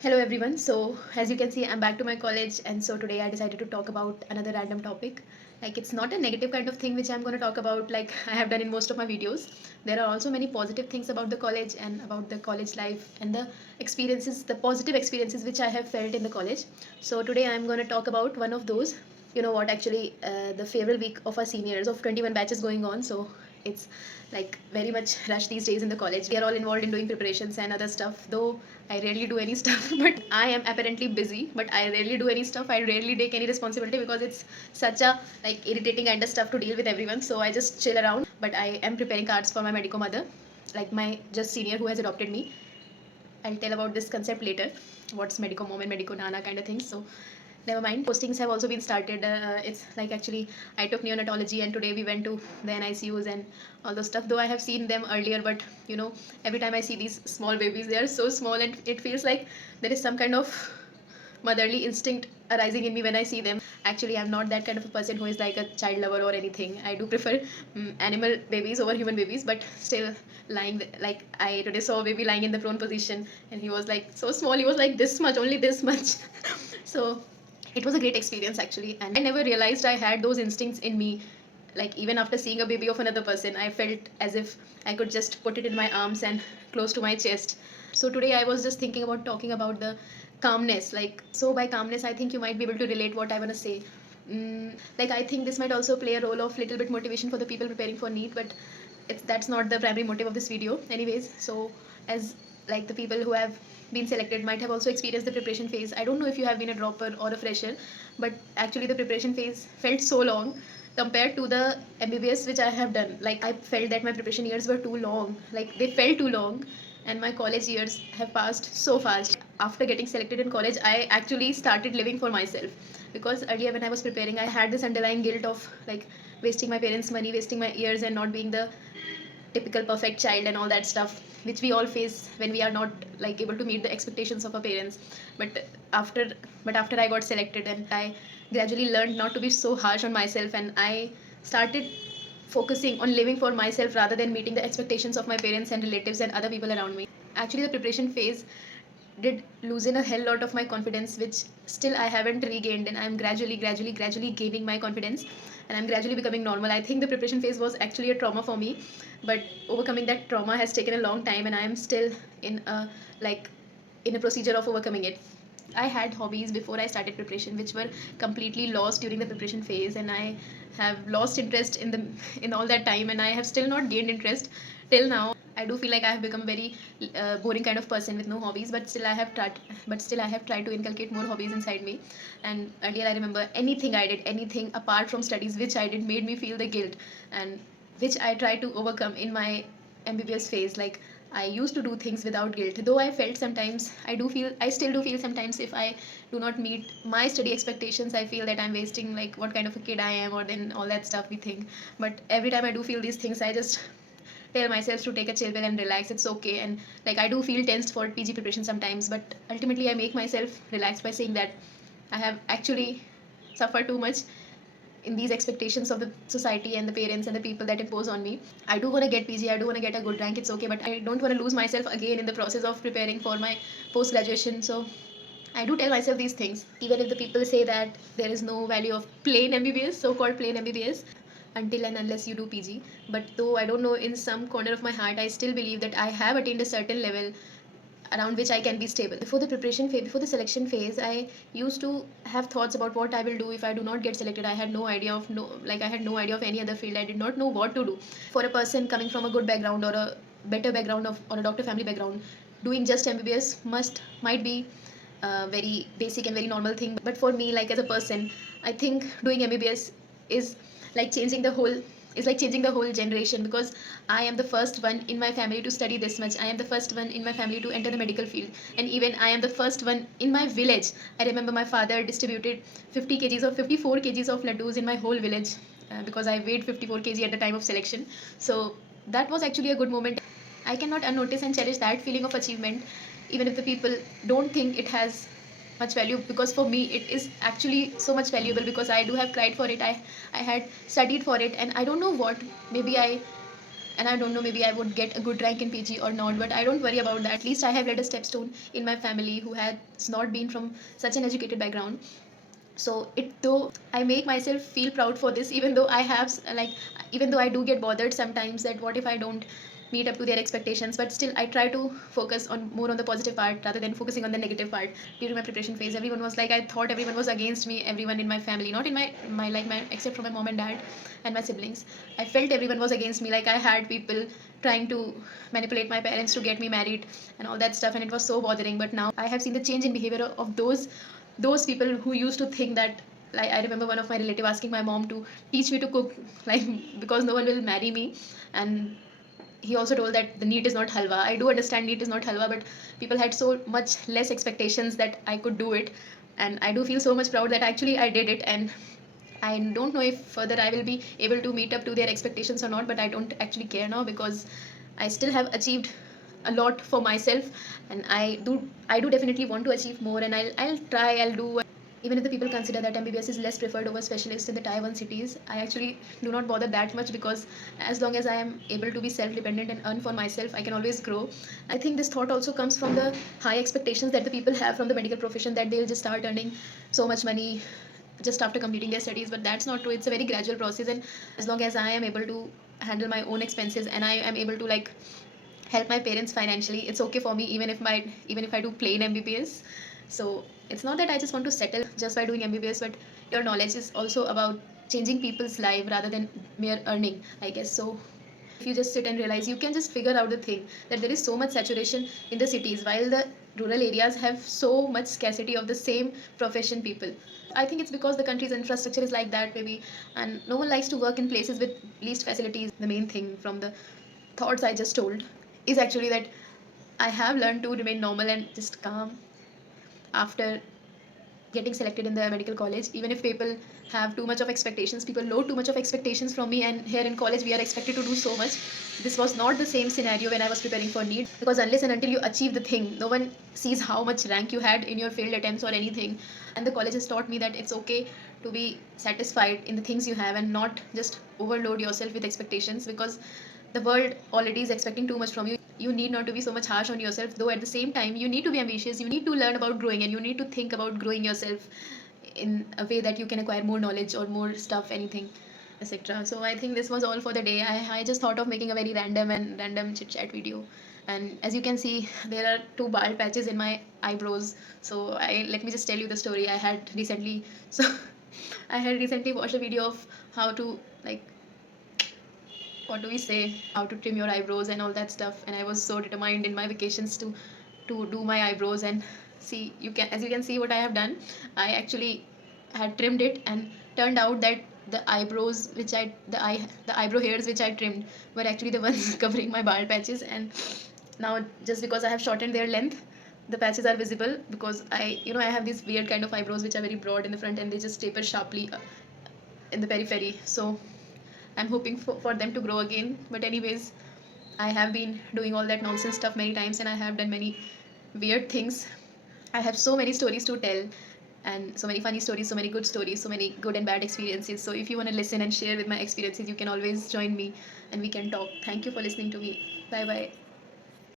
Hello everyone. So as you can see, I'm back to my college, and so today I decided to talk about another random topic. Like it's not a negative kind of thing which I'm going to talk about like I have done in most of my videos. There are also many positive things about the college and about the college life and the experiences, the positive experiences which I have felt in the college. So today I'm going to talk about one of those. You know what? Actually, the farewell week of our seniors of 21 batches going on. So it's like very much rush these days in the college. We are all involved in doing preparations and other stuff, though I rarely do any stuff. But I am apparently busy, but I rarely do any stuff. I rarely take any responsibility because it's such a like irritating kind of stuff to deal with everyone. So I just chill around. But I am preparing cards for my medico mother, like my just senior who has adopted me. I'll tell about this concept later. What's medico mom and medico nana kind of things. So never mind. Postings have also been started. It's like actually I took neonatology, and today we went to the NICUs and all those stuff. Though I have seen them earlier, but every time I see these small babies, they are so small, and it feels like there is some kind of motherly instinct arising in me when I see them. Actually, I'm not that kind of a person who is like a child lover or anything. I do prefer animal babies over human babies, but still lying like I today saw a baby lying in the prone position, and he was like so small. He was like this much, only this much. So it was a great experience actually, and I never realized I had those instincts in me. Like even after seeing a baby of another person, I felt as if I could just put it in my arms and close to my chest. So today I was just thinking about talking about the calmness. Like, so by calmness I think you might be able to relate what I want to say. Like I think this might also play a role of little bit motivation for the people preparing for NEET, but that's not the primary motive of this video anyways. So as like the people who have been selected might have also experienced the preparation phase. I don't know if you have been a dropper or a fresher, but actually the preparation phase felt so long compared to the MBBS which I have done. Like I felt that my preparation years were too long. Like they felt too long, and my college years have passed so fast. After getting selected in college, I actually started living for myself, because earlier when I was preparing, I had this underlying guilt of like wasting my parents' money, wasting my years, and not being the typical perfect child and all that stuff which we all face when we are not like able to meet the expectations of our parents. but after after I got selected, and I gradually learned not to be so harsh on myself, and I started focusing on living for myself rather than meeting the expectations of my parents and relatives and other people around me. Actually the preparation phase did loosen a hell lot of my confidence, which still I haven't regained, and I'm gradually gaining my confidence, and I'm gradually becoming normal. I think the preparation phase was actually a trauma for me, but overcoming that trauma has taken a long time, and I am still in a like in a procedure of overcoming it. I had hobbies before I started preparation which were completely lost during the preparation phase, and I have lost interest in the in all that time, and I have still not gained interest till now. I do feel like I have become a very boring kind of person with no hobbies, but still I have tried to inculcate more hobbies inside me. And earlier I remember anything I did, anything apart from studies which I did, made me feel the guilt, and which I tried to overcome in my MBBS phase. Like I used to do things without guilt, though I felt sometimes I still do feel sometimes if I do not meet my study expectations, I feel that I'm wasting, like what kind of a kid I am, or then all that stuff we think. But every time I do feel these things, I just tell myself to take a chill pill and relax. It's okay. And like I do feel tensed for PG preparation sometimes, but ultimately I make myself relax by saying that I have actually suffered too much in these expectations of the society and the parents and the people that impose on me. I do want to get PG, I do want to get a good rank, it's okay, but I don't want to lose myself again in the process of preparing for my post graduation. So I do tell myself these things, even if the people say that there is no value of plain MBBS, so called plain MBBS, until and unless you do PG. But though I don't know, in some corner of my heart, I still believe that I have attained a certain level around which I can be stable. Before the preparation phase, before the selection phase, I used to have thoughts about what I will do if I do not get selected. I had no idea of any other field. I did not know what to do. For a person coming from a good background or a better background of or a doctor family background, doing just MBBS might be a very basic and very normal thing. But for me, like as a person, I think doing MBBS is like changing the whole changing the whole generation, because I am the first one in my family to study this much. I am the first one in my family to enter the medical field, and even I am the first one in my village. I remember my father distributed 50 kgs or 54 kgs of laddus in my whole village, because I weighed 54 kg at the time of selection. So that was actually a good moment. I cannot unnotice and cherish that feeling of achievement, even if the people don't think it has much value, because for me it is actually so much valuable, because I do have cried for it. I had studied for it, and I don't know what, maybe I and I don't know, maybe I would get a good rank in PG or not, but I don't worry about that. At least I have led a stepstone in my family who has not been from such an educated background. So it, though I make myself feel proud for this, even though I have like, even though I do get bothered sometimes that what if I don't meet up to their expectations, but still I try to focus on more on the positive part rather than focusing on the negative part. During my preparation phase, everyone was like, I thought everyone was against me, everyone in my family, not in my like my except for my mom and dad and my siblings. I felt everyone was against me, like I had people trying to manipulate my parents to get me married and all that stuff, and it was so bothering. But now I have seen the change in behavior of those people who used to think that, like I remember one of my relative asking my mom to teach me to cook, like because no one will marry me. And he also told that the NEET is not halwa. I do understand NEET is not halwa, but people had so much less expectations that I could do it, and I do feel so much proud that actually I did it. And I don't know if further I will be able to meet up to their expectations or not, but I don't actually care now because I still have achieved a lot for myself, and I do definitely want to achieve more, and I'll try, I'll do. Even if the people consider that MBBS is less preferred over specialists in the Tier 1 cities, I actually do not bother that much because as long as I am able to be self-dependent and earn for myself, I can always grow. I think this thought also comes from the high expectations that the people have from the medical profession, that they'll just start earning so much money just after completing their studies. But that's not true. It's a very gradual process, and as long as I am able to handle my own expenses and I am able to like help my parents financially, it's okay for me, even if I do plain MBBS. So it's not that I just want to settle just by doing MBBS, but your knowledge is also about changing people's life rather than mere earning, I guess. So if you just sit and realize, you can just figure out the thing that there is so much saturation in the cities while the rural areas have so much scarcity of the same profession people. I think it's because the country's infrastructure is like that, maybe, and no one likes to work in places with least facilities. The main thing from the thoughts I just told is actually that I have learned to remain normal and just calm after getting selected in the medical college. Even if people have too much of expectations, people load too much of expectations from me, and here in college we are expected to do so much. This was not the same scenario when I was preparing for NEET, because unless and until you achieve the thing, no one sees how much rank you had in your failed attempts or anything. And the college has taught me that it's okay to be satisfied in the things you have and not just overload yourself with expectations, because the world already is expecting too much from you. You need not to be so much harsh on yourself, though at the same time you need to be ambitious, you need to learn about growing, and you need to think about growing yourself in a way that you can acquire more knowledge or more stuff, anything, etc. So I think this was all for the day. I just thought of making a very random chit chat video. And as you can see, there are two bald patches in my eyebrows. So I let me just tell you the story. I had recently so I had recently watched a video of how to, like, what do we say, how to trim your eyebrows and all that stuff, and I was so determined in my vacations to do my eyebrows. And see, as you can see what I have done, I actually had trimmed it, and turned out that the eyebrows which I the eyebrow hairs which I trimmed were actually the ones covering my bald patches. And now, just because I have shortened their length, the patches are visible, because I have these weird kind of eyebrows which are very broad in the front and they just taper sharply in the periphery. So I'm hoping for them to grow again. But anyways, I have been doing all that nonsense stuff many times, and I have done many weird things. I have so many stories to tell, and so many funny stories, so many good stories, so many good and bad experiences. So if you want to listen and share with my experiences, you can always join me and we can talk. Thank you for listening to me. Bye bye.